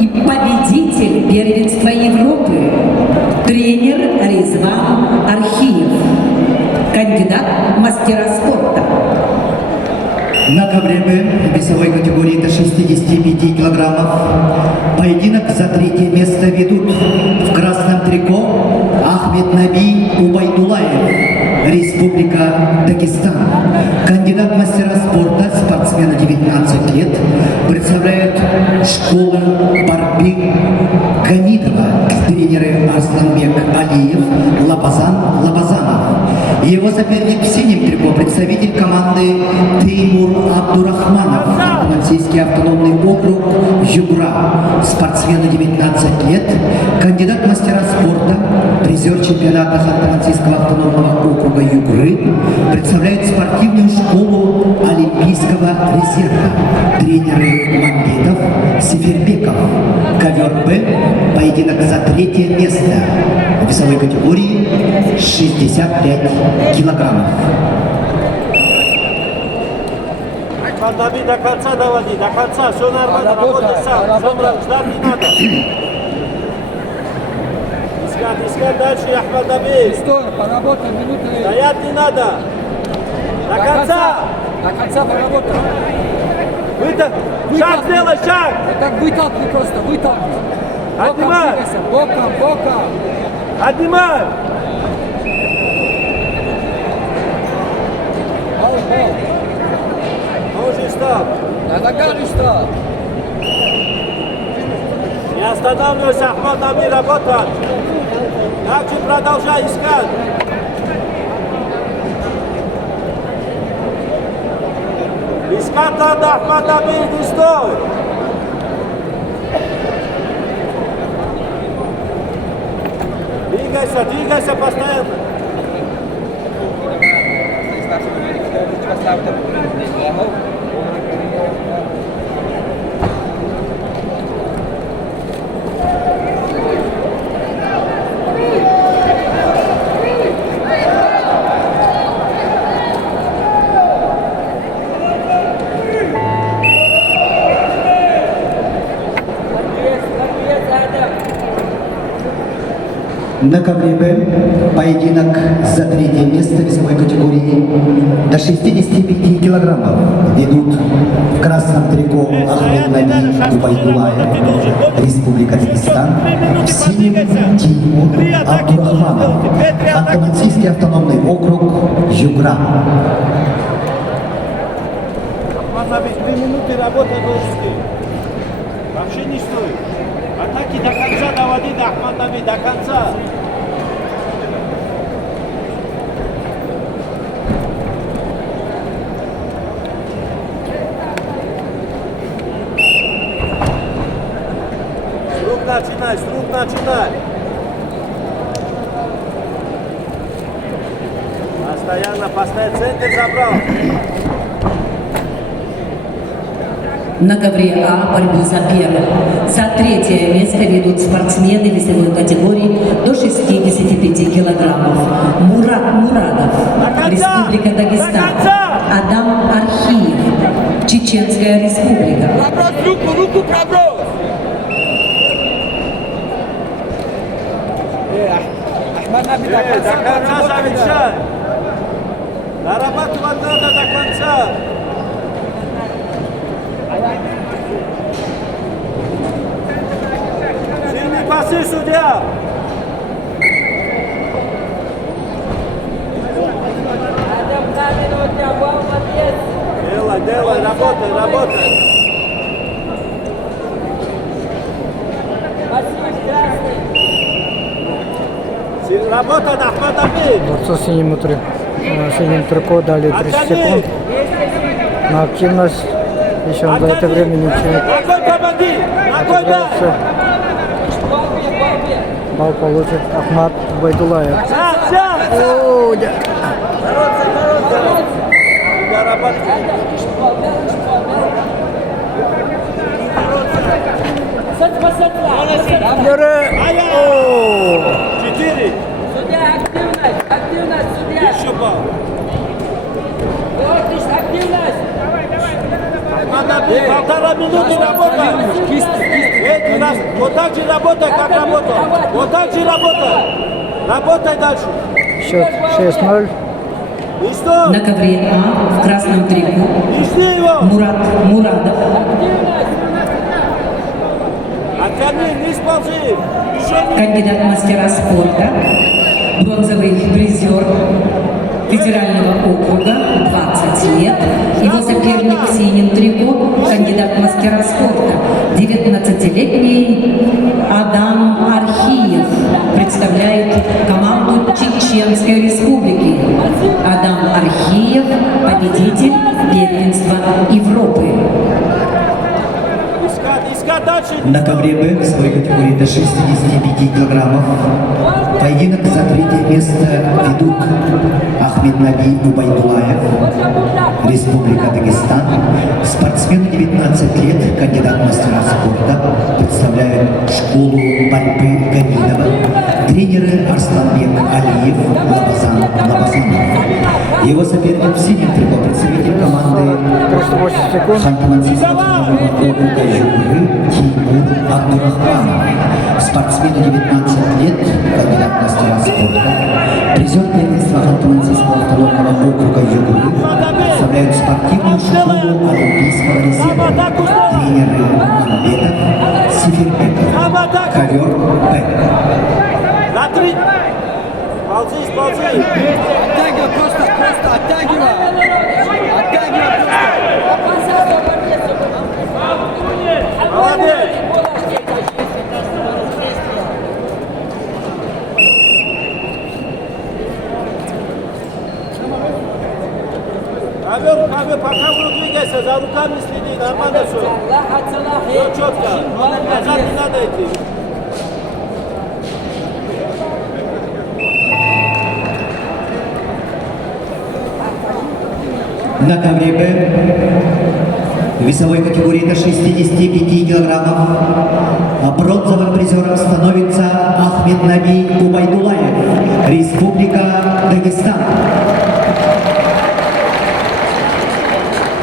и победитель первенства Европы, тренер Резван Архиев, кандидат в мастера спорта. На ковре Б весовой категории до 65 килограммов поединок за третье место ведут в красном трико Ахмед Наби Убайдулаев, Республика Дагестан. Кандидат в мастера спорта, спортсмена 19 лет, представляет школу борьбы Ганидова, тренеры Арсланбек Алиев, Лабазанов. Его соперник в синем трико, представитель команды Теймур Абдурахманов, Ханты-Мансийский автономный округ Югра, спортсмену 19 лет, кандидат в мастера спорта, призер чемпионата Ханты-Мансийского автономного округа Югры, представляет спортивную школу Олимпийского резерва, тренеры Мамбетов, Сефербеков. Ковер Б, поединок за третье место в весовой категории 65 килограммов. Давид, до конца доводи, до конца, все нормально, работай сам, ждать не надо. Искать дальше, Ахмад Давид. Стой, поработай, минуты. Стоять не надо. До конца. До конца поработай. Шаг сделай, шаг. Так вытолкни просто, вытолкни. Отнимай. Боком. Отнимай. Бал. Ножи став. На ногами встал. Не останавливайся, Ахмад Давид, работать. Так же продолжай искать. Искать надо, Ахмад Давид, не стой. Двигайся постоянно. На ковре Б поединок за третье место весовой категории до 65 килограммов ведут в красном трико Ахмед Наби Убайдулаев, Республика Дагестан, в синем Теймур Абдурахманов, Ханты-Мансийский автономный округ Югра. Ахмад Давид, 3 минуты работай должен. Вообще не стой. Атаки до конца доводи, Ахмад Давид, до конца. С рук начинай. Постоянно, центр забрал. На ковре А борьбу за первое. За третье место ведут спортсмены весовой категории до 65 килограммов. Мурат Мурадов, Республика Дагестан. Адам Архиев, Чеченская Республика. Проброс, руку проброс. Ахмад Наби, До конца завершай. Нарабатывать надо до конца. Сильный пасы, судья. Делай, работай. Работа, Ахмад Давид. Борцу синим трико дали 30 секунд на активность. Еще он за это время ничего. Ногой дай. Бал получит Ахмад Убайдулаев. О, да. Четыре. Судья, активность, судья. Еще бал. Активность. Надо 1,5 минуты работать. Кисть. Вот так же работай, как работал. Вот так же работай. Работай дальше. Счет 6-0. И что? На ковре А в красном трико И жди его. Мурат Мурадов. Отверни, не сползи. Движение. Кандидат в мастера спорта, бронзовый призер федерального округа, 20 лет. Его соперник в синем трико, кандидат в мастера спорта, 19-летний Адам Архиев, представляет команду Чеченской Республики. Адам Архиев, победитель первенства Европы. Искать дальше. На ковре Б в своей категории до 65 килограммов поединок за третье место ведут Ахмед Наби Убайдулаев, Республика Дагестан. Спортсмену 19 лет, кандидат в мастера спорта, представляет школу борьбы Ганидова. Тренеры Арсланбек Алиев, Лабазан Лабазанов. Его соперник в синем трико, представитель команды 380 секунд. Ханты-Мансийского округа Югры Тимур Абдурахманов. Спортсмену 19 лет, кандидат в мастера спорта. Призер первенства Ханты-Мансийского автономного округа Югры представляют спортивную школу Олимпийского резерва. Тренеры Мамбетов, Сифербеков. Ковер Б. На три. Ползи, ползи. Оттягивай, просто оттягивай. Оттягивай просто. Молодец. Ковер, по ковру двигайся, за руками следи, нормально все. Все четко. Назад не надо идти. На ковре Б в весовой категории до 65 килограммов бронзовым призером становится Ахмед Наби Убайдулаев, Республика